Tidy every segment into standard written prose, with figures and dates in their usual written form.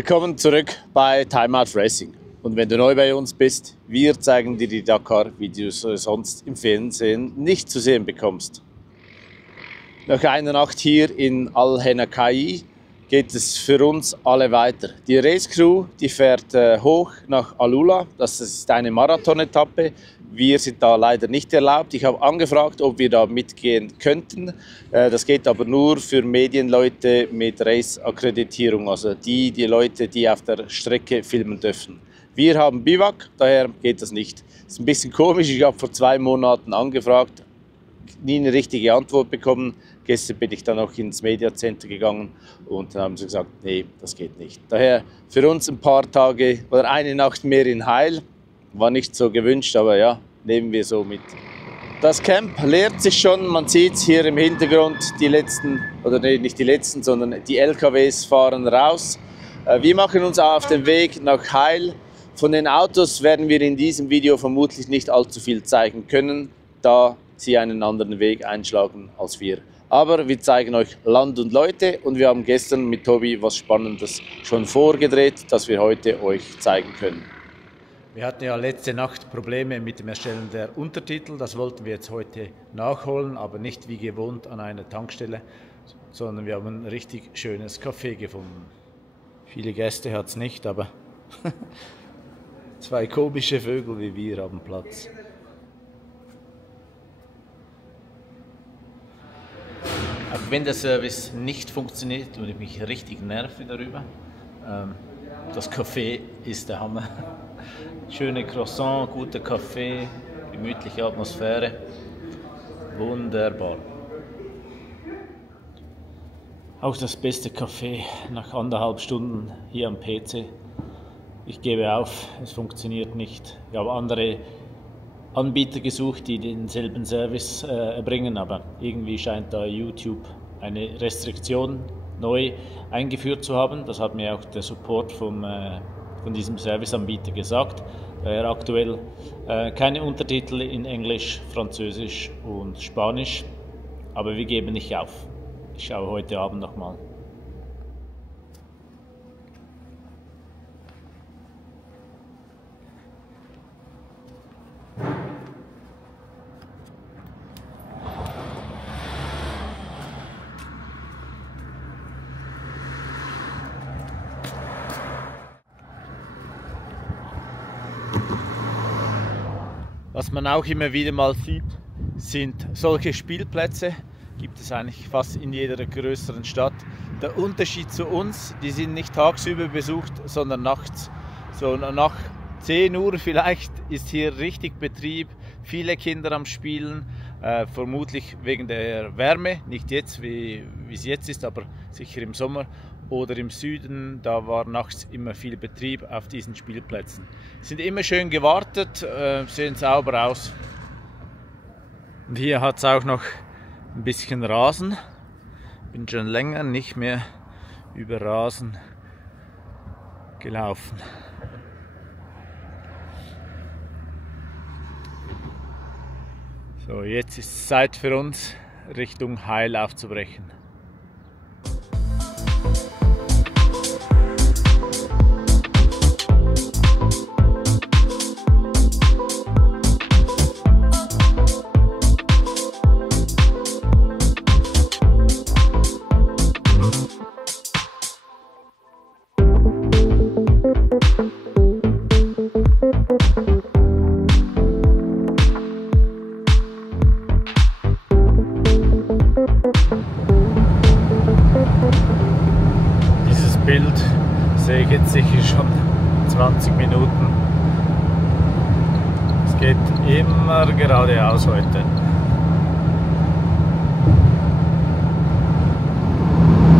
Willkommen zurück bei Time Out Racing. Und wenn du neu bei uns bist, wir zeigen dir die Dakar, wie du sie sonst im Fernsehen nicht zu sehen bekommst. Nach einer Nacht hier in Al Henna-Kai geht es für uns alle weiter. Die Racecrew, die fährt hoch nach Alula, das ist eine Marathon-Etappe. Wir sind da leider nicht erlaubt. Ich habe angefragt, ob wir da mitgehen könnten. Das geht aber nur für Medienleute mit Race-Akkreditierung, also die Leute, die auf der Strecke filmen dürfen. Wir haben Biwak, daher geht das nicht. Das ist ein bisschen komisch, ich habe vor 2 Monaten angefragt, nie eine richtige Antwort bekommen. Gestern bin ich dann noch ins Media Center gegangen und dann haben sie gesagt, nee, das geht nicht. Daher für uns ein paar Tage oder eine Nacht mehr in Heil. War nicht so gewünscht, aber ja, nehmen wir so mit. Das Camp leert sich schon, man sieht es hier im Hintergrund, die letzten, oder nee, nicht die letzten, sondern die LKWs fahren raus. Wir machen uns auf den Weg nach Heil. Von den Autos werden wir in diesem Video vermutlich nicht allzu viel zeigen können, da sie einen anderen Weg einschlagen als wir. Aber wir zeigen euch Land und Leute und wir haben gestern mit Tobi was Spannendes schon vorgedreht, das wir heute euch zeigen können. Wir hatten ja letzte Nacht Probleme mit dem Erstellen der Untertitel. Das wollten wir jetzt heute nachholen, aber nicht wie gewohnt an einer Tankstelle, sondern wir haben ein richtig schönes Café gefunden. Viele Gäste hat es nicht, aber 2 komische Vögel wie wir haben Platz. Auch wenn der Service nicht funktioniert und ich mich richtig nerve darüber, das Café ist der Hammer. Schöne Croissant, guter Kaffee, gemütliche Atmosphäre, wunderbar. Auch das beste Kaffee nach 1,5 Stunden hier am PC. Ich gebe auf, es funktioniert nicht. Ich habe andere Anbieter gesucht, die denselben Service erbringen, aber irgendwie scheint da YouTube eine Restriktion neu eingeführt zu haben. Das hat mir auch der Support von diesem Serviceanbieter gesagt. Daher aktuell keine Untertitel in Englisch, Französisch und Spanisch, aber wir geben nicht auf. Ich schaue heute Abend nochmal. Was man auch immer wieder mal sieht, sind solche Spielplätze. Gibt es eigentlich fast in jeder größeren Stadt. Der Unterschied zu uns, die sind nicht tagsüber besucht, sondern nachts. So nach 10 Uhr vielleicht ist hier richtig Betrieb, viele Kinder am Spielen, vermutlich wegen der Wärme, nicht jetzt, wie es jetzt ist, aber sicher im Sommer. Oder im Süden, da war nachts immer viel Betrieb auf diesen Spielplätzen. Sind immer schön gewartet, sehen sauber aus. Und hier hat es auch noch ein bisschen Rasen. Bin schon länger nicht mehr über Rasen gelaufen. So, jetzt ist es Zeit für uns, Richtung Heil aufzubrechen. Sehe ich jetzt sicher schon 20 Minuten. Es geht immer geradeaus heute.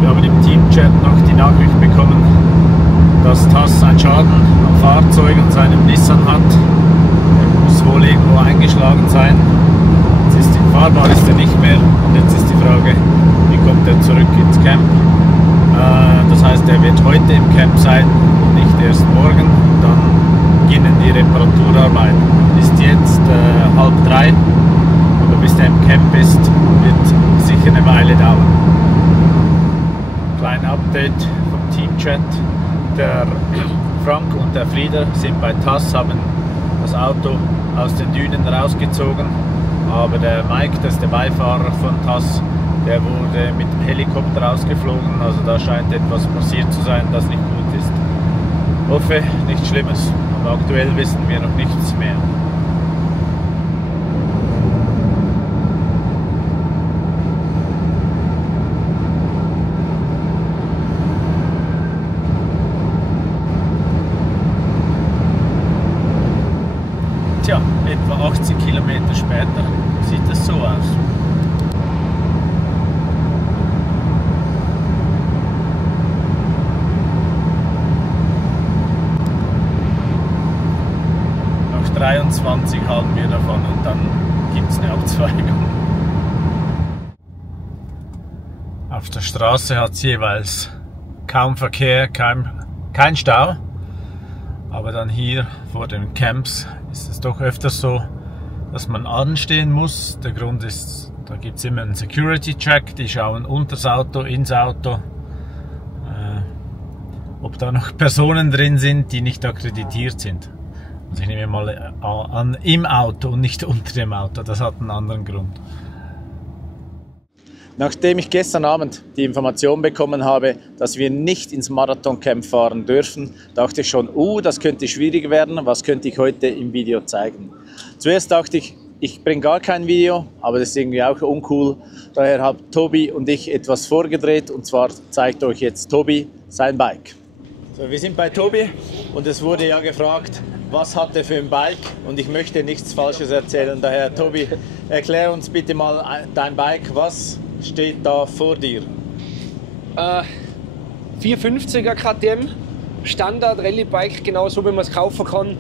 Wir haben im Teamchat noch die Nachricht bekommen, dass TAS einen Schaden am Fahrzeug und seinem Nissan hat. Er muss wohl irgendwo eingeschlagen sein. Jetzt ist fahrbar ist er nicht mehr und jetzt ist die Frage, wie kommt er zurück ins Camp? Das heißt, er wird heute im Camp sein und nicht erst morgen. Dann beginnen die Reparaturarbeiten. Ist jetzt 2:30, aber bis er im Camp ist, wird sicher eine Weile dauern. Kleines Update vom Teamchat. Der Frank und der Frieder sind bei TAS, haben das Auto aus den Dünen rausgezogen, aber der Mike, das ist der Beifahrer von TAS, der wurde mit dem Helikopter rausgeflogen, also da scheint etwas passiert zu sein, das nicht gut ist. Hoffe, nichts Schlimmes, aber aktuell wissen wir noch nichts mehr. Tja, etwa 80 Kilometer später sieht es so aus. Noch 23 haben wir davon und dann gibt es eine Abzweigung. Auf der Straße hat es jeweils kaum Verkehr, kein Stau. Aber dann hier vor den Camps ist es doch öfters so, dass man anstehen muss. Der Grund ist, da gibt es immer einen Security-Check, die schauen unter das Auto, ins Auto, ob da noch Personen drin sind, die nicht akkreditiert sind. Also ich nehme mal an, im Auto und nicht unter dem Auto, das hat einen anderen Grund. Nachdem ich gestern Abend die Information bekommen habe, dass wir nicht ins Marathoncamp fahren dürfen, dachte ich schon, das könnte schwierig werden, was könnte ich heute im Video zeigen. Zuerst dachte ich, ich bringe gar kein Video, aber das ist irgendwie auch uncool. Daher haben Tobi und ich etwas vorgedreht, und zwar zeigt euch jetzt Tobi sein Bike. So, wir sind bei Tobi und es wurde ja gefragt, was hat er für ein Bike, und ich möchte nichts Falsches erzählen. Daher Tobi, erklär uns bitte mal dein Bike, was steht da vor dir? 450er KTM, Standard Rallye Bike, genauso wie man es kaufen kann.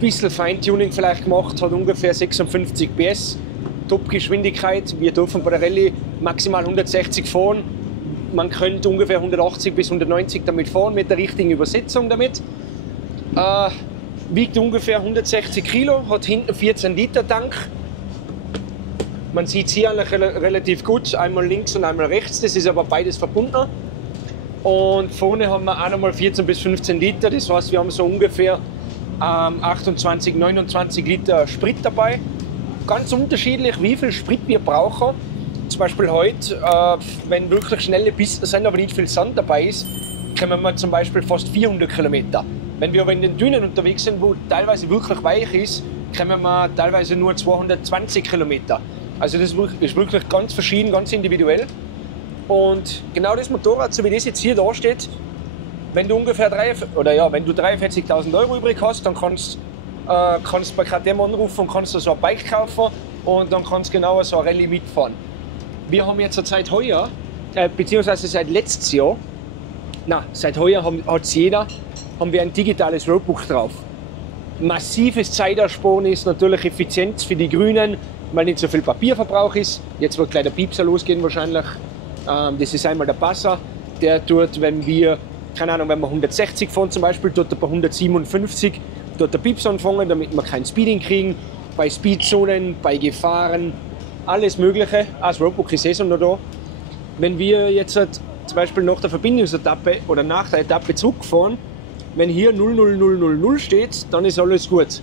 Bisschen Feintuning vielleicht gemacht, hat ungefähr 56 PS, Top-Geschwindigkeit. Wir dürfen bei der Rallye maximal 160 fahren. Man könnte ungefähr 180 bis 190 damit fahren, mit der richtigen Übersetzung damit. Wiegt ungefähr 160 Kilo, hat hinten 14 Liter Tank. Man sieht es hier eigentlich relativ gut, einmal links und einmal rechts, das ist aber beides verbunden. Und vorne haben wir auch nochmal 14 bis 15 Liter, das heißt, wir haben so ungefähr 28, 29 Liter Sprit dabei. Ganz unterschiedlich, wie viel Sprit wir brauchen. Zum Beispiel heute, wenn wirklich schnelle Pisten sind, aber nicht viel Sand dabei ist, kommen wir zum Beispiel fast 400 Kilometer. Wenn wir aber in den Dünen unterwegs sind, wo teilweise wirklich weich ist, kommen wir teilweise nur 220 Kilometer. Also das ist wirklich ganz verschieden, ganz individuell. Und genau das Motorrad, so wie das jetzt hier da steht, wenn du ungefähr 43.000 € übrig hast, dann kannst du bei KTM anrufen und kannst du so ein Bike kaufen und dann kannst du genau so ein Rallye mitfahren. Wir haben jetzt seit heuer, beziehungsweise seit letztes Jahr, seit heuer hat es jeder, haben wir ein digitales Roadbook drauf. Massives Zeitersparnis, natürlich Effizienz für die Grünen, weil nicht so viel Papierverbrauch ist. Jetzt wird gleich der Piepser losgehen wahrscheinlich. Das ist einmal der Passer, der tut, wenn wir 160 fahren zum Beispiel, tut er bei 157 dort der Piepser anfangen, damit wir kein Speeding kriegen. Bei Speedzonen, bei Gefahren, alles Mögliche. Das Roadbook ist so noch da. Wenn wir jetzt zum Beispiel nach der Verbindungsetappe oder nach der Etappe zurückfahren, wenn hier 00000 steht, dann ist alles gut.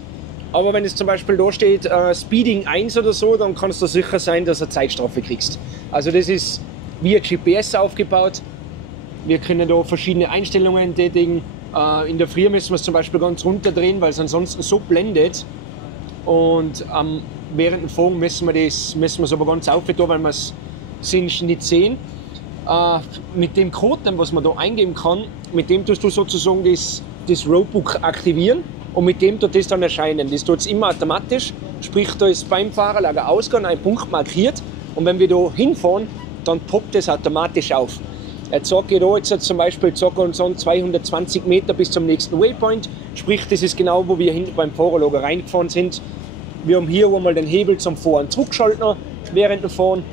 Aber wenn es zum Beispiel da steht Speeding 1 oder so, dann kannst du sicher sein, dass du eine Zeitstrafe kriegst. Also das ist wie ein GPS aufgebaut. Wir können da verschiedene Einstellungen tätigen. In der Früh müssen wir es zum Beispiel ganz runterdrehen, weil es ansonsten so blendet. Und während dem Fahren müssen wir es aber ganz aufdrehen, weil wir es nicht sehen. Mit dem Code, was man da eingeben kann, mit dem tust du sozusagen das Roadbook aktivieren und mit dem tut das dann erscheinen. Das tut es immer automatisch, sprich da ist beim Fahrerlagerausgang ein Punkt markiert und wenn wir da hinfahren, dann poppt es automatisch auf. Jetzt sage ich da jetzt zum Beispiel uns an 220 Meter bis zum nächsten Waypoint, sprich das ist genau, wo wir hinten beim Fahrerlager reingefahren sind. Wir haben hier einmal den Hebel zum Fahren zurückschalten während dem Fahren.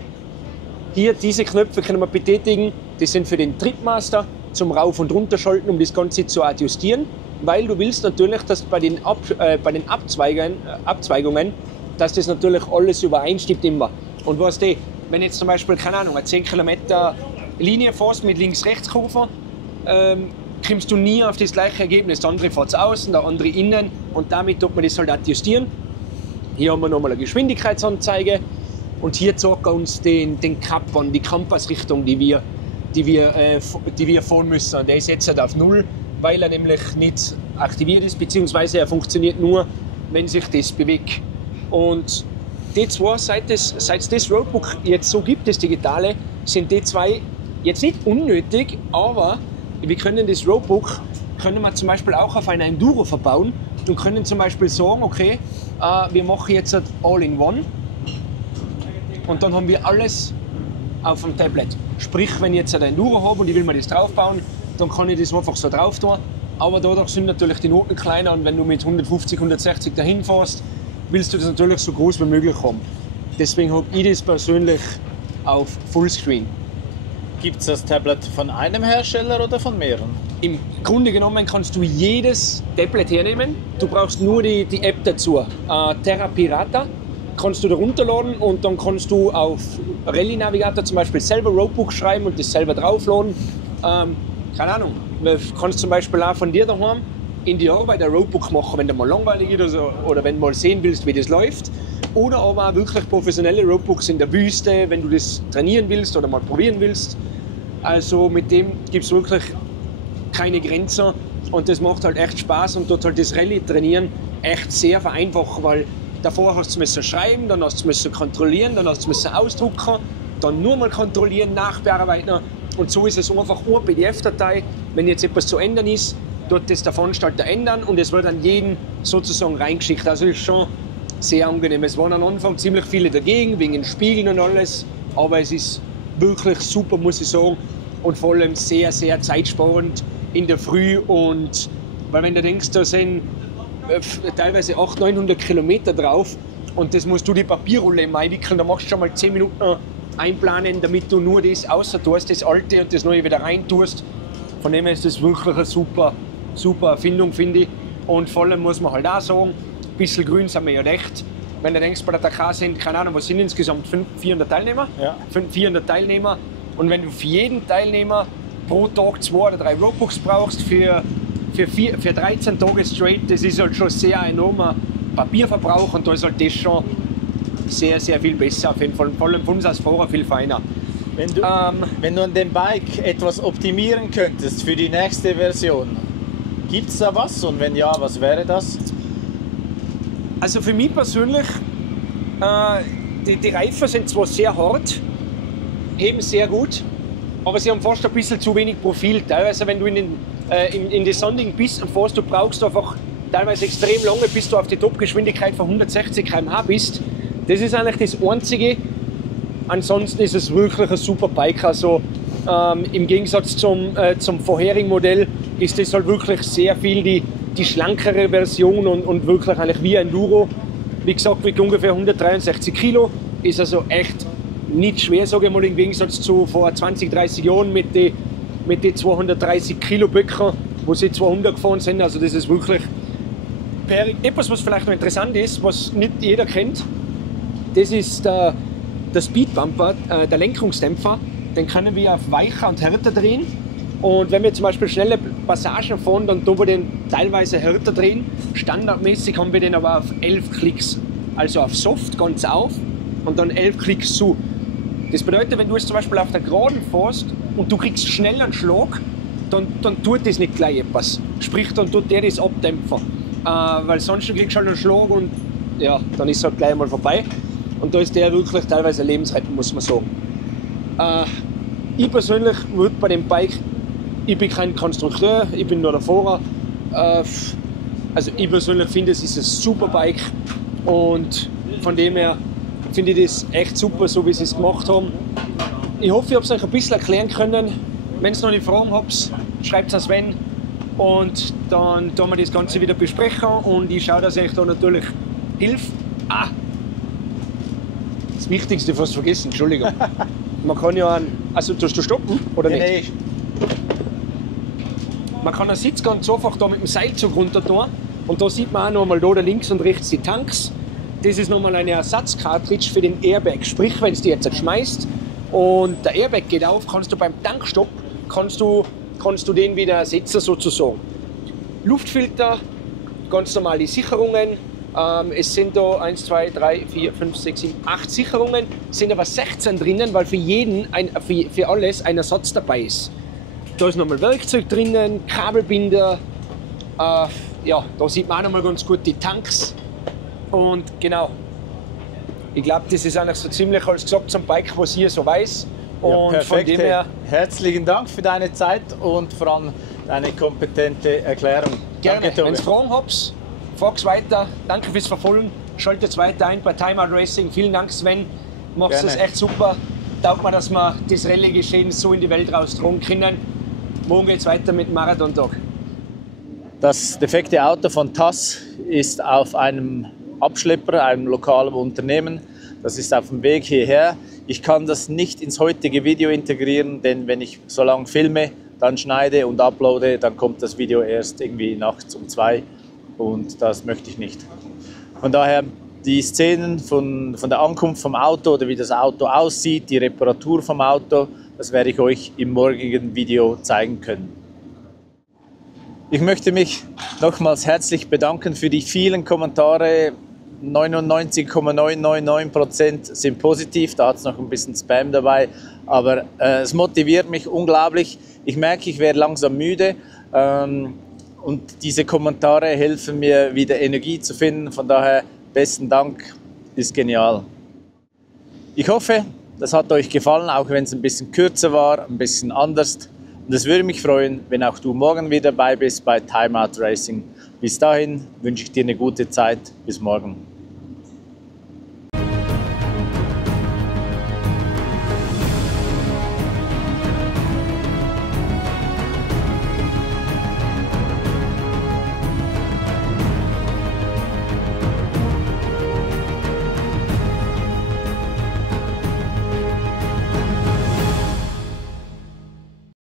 Hier diese Knöpfe können wir betätigen, die sind für den Tripmaster zum Rauf- und Runterschalten, um das Ganze zu adjustieren, weil du willst natürlich, dass bei den Abzweigungen, dass das natürlich alles übereinstimmt immer. Und weißt du, wenn jetzt zum Beispiel, keine Ahnung, eine 10 Kilometer Linie fährst mit Links-Rechts-Kurve, kommst du nie auf das gleiche Ergebnis. Der andere fährt außen, der andere innen und damit tut man das halt adjustieren. Hier haben wir nochmal eine Geschwindigkeitsanzeige und hier zeigt er uns den Cap an, die Kompassrichtung, die wir fahren müssen. Der ist jetzt halt auf 0, weil er nämlich nicht aktiviert ist, beziehungsweise er funktioniert nur, wenn sich das bewegt. Und die zwei, seit es das Roadbook jetzt so gibt, das Digitale, sind die zwei jetzt nicht unnötig, aber wir können das Roadbook zum Beispiel auch auf einer Enduro verbauen und können zum Beispiel sagen, okay, wir machen jetzt All-in-One und dann haben wir alles auf dem Tablet. Sprich, wenn ich jetzt eine Enduro habe und ich will mir das draufbauen, dann kann ich das einfach so drauf tun. Aber dadurch sind natürlich die Noten kleiner und wenn du mit 150, 160 dahin fährst, willst du das natürlich so groß wie möglich haben. Deswegen habe ich das persönlich auf Fullscreen. Gibt es das Tablet von einem Hersteller oder von mehreren? Im Grunde genommen kannst du jedes Tablet hernehmen. Du brauchst nur die App dazu. Terra Pirata kannst du da runterladen und dann kannst du auf Rallye Navigator zum Beispiel selber Roadbook schreiben und das selber draufladen. Keine Ahnung, du kannst zum Beispiel auch von dir daheim in die Arbeit ein Roadbook machen, wenn du mal langweilig ist oder wenn du mal sehen willst, wie das läuft. Oder aber auch wirklich professionelle Roadbooks in der Wüste, wenn du das trainieren willst oder mal probieren willst. Also mit dem gibt es wirklich keine Grenzen und das macht halt echt Spaß und tut halt das Rallye-Trainieren echt sehr vereinfachen, weil davor hast du müssen schreiben, dann hast du müssen kontrollieren, dann hast du müssen ausdrucken, dann nur mal kontrollieren, nachbearbeiten und so ist es einfach eine PDF-Datei. Wenn jetzt etwas zu ändern ist, dort das der Veranstalter ändern und es wird an jeden sozusagen reingeschickt. Also ist schon sehr angenehm. Es waren am Anfang ziemlich viele dagegen, wegen den Spiegeln und alles, aber es ist wirklich super, muss ich sagen, und vor allem sehr, sehr zeitsparend in der Früh. Und weil wenn du denkst, da sind teilweise 800, 900 Kilometer drauf und das musst du die Papierrolle einwickeln, da machst du schon mal 10 Minuten einplanen, damit du nur das außer tust, das Alte und das Neue wieder rein tust. Von dem her ist das wirklich eine super Erfindung, finde ich. Und vor allem muss man halt auch sagen, ein bisschen grün sind wir ja recht. Wenn du denkst, bei der Dakar sind, keine Ahnung, was sind insgesamt 400 Teilnehmer? Ja. 400 Teilnehmer. Und wenn du für jeden Teilnehmer pro Tag 2 oder 3 Roadbooks brauchst, für 13 Tage straight, das ist halt schon sehr enormer Papierverbrauch und da ist halt das schon sehr, sehr viel besser. Auf jeden Fall, vor allem für uns als Fahrer viel feiner. Wenn du an dem Bike etwas optimieren könntest für die nächste Version, gibt es da was? Und wenn ja, was wäre das? Also für mich persönlich, die Reifen sind zwar sehr hart, heben sehr gut, aber sie haben fast ein bisschen zu wenig Profil. Teilweise, wenn du in die sandigen Pisten fährst, du brauchst einfach teilweise extrem lange, bis du auf die Topgeschwindigkeit von 160 km/h bist. Das ist eigentlich das Einzige. Ansonsten ist es wirklich ein super Bike. Also im Gegensatz zum vorherigen Modell ist das halt wirklich sehr viel die schlankere Version und wirklich eigentlich wie ein Enduro. Wie gesagt, wiegt ungefähr 163 Kilo. Ist also echt nicht schwer, sage ich mal, im Gegensatz zu vor 20, 30 Jahren mit den 230 Kilo Böckern, wo sie 200 gefahren sind. Also das ist wirklich etwas, was vielleicht noch interessant ist, was nicht jeder kennt. Das ist der Speedbumper, der Lenkungsdämpfer. Den können wir auf weicher und härter drehen. Und wenn wir zum Beispiel schnelle Passagen fahren, dann tun wir den teilweise härter drehen. Standardmäßig haben wir den aber auf 11 Klicks. Also auf Soft ganz auf und dann 11 Klicks zu. Das bedeutet, wenn du jetzt zum Beispiel auf der Geraden fährst und du kriegst schnell einen Schlag, dann tut das nicht gleich etwas. Sprich, dann tut der das abdämpfen. Weil sonst kriegst du halt einen Schlag und ja, dann ist es halt gleich mal vorbei. Und da ist der wirklich teilweise lebensrettend, muss man sagen. Ich persönlich würde bei dem Bike, ich bin kein Konstrukteur, ich bin nur der Fahrer. Also ich persönlich finde, es ist ein super Bike und von dem her finde ich das echt super, so wie sie es gemacht haben. Ich hoffe, ich habe es euch ein bisschen erklären können. Wenn ihr noch eine Fragen habt, schreibt es an Sven und dann tun wir das Ganze wieder besprechen und ich schaue, dass ich euch da natürlich hilft. Das Wichtigste fast vergessen, Entschuldigung. Man kann ja also tust du stoppen oder nicht? Nee. Man kann den Sitz ganz einfach da mit dem Seilzug runter tun und da sieht man auch noch mal da links und rechts die Tanks. Das ist nochmal eine Ersatzcartridge für den Airbag. Sprich, wenn es die jetzt schmeißt und der Airbag geht auf, kannst du beim Tankstopp kannst du den wieder ersetzen sozusagen. Luftfilter, ganz normale Sicherungen. Es sind da 1, 2, 3, 4, 5, 6, 7, 8 Sicherungen. Es sind aber 16 drinnen, weil für jeden, für alles ein Ersatz dabei ist. Da ist nochmal Werkzeug drinnen, Kabelbinder. Ja, da sieht man auch nochmal ganz gut die Tanks. Und genau, ich glaube, das ist eigentlich so ziemlich alles gesagt zum Bike, was ich so weiß. Und ja, von dem her. Herzlichen Dank für deine Zeit und vor allem deine kompetente Erklärung. Gerne. Danke, Wenn ihr Fragen habt, fragt weiter. Danke fürs Verfolgen. Schaltet weiter ein bei Time Out Racing. Vielen Dank, Sven. Du machst das echt super. Taugt mir, dass wir das Rallye-Geschehen so in die Welt raustragen können. Morgen geht es weiter mit dem Marathontag. Das defekte Auto von TAS ist auf einem Abschlepper, einem lokalen Unternehmen. Das ist auf dem Weg hierher. Ich kann das nicht ins heutige Video integrieren, denn wenn ich so lange filme, dann schneide und uploade, dann kommt das Video erst irgendwie nachts um 2 und das möchte ich nicht. Von daher die Szenen von der Ankunft vom Auto oder wie das Auto aussieht, die Reparatur vom Auto, das werde ich euch im morgigen Video zeigen können. Ich möchte mich nochmals herzlich bedanken für die vielen Kommentare. 99,999% sind positiv, da hat es noch ein bisschen Spam dabei, aber es motiviert mich unglaublich. Ich merke, ich werde langsam müde und diese Kommentare helfen mir wieder Energie zu finden, von daher besten Dank, ist genial. Ich hoffe, das hat euch gefallen, auch wenn es ein bisschen kürzer war, ein bisschen anders. Und es würde mich freuen, wenn auch du morgen wieder dabei bist bei Time Out Racing. Bis dahin wünsche ich dir eine gute Zeit. Bis morgen.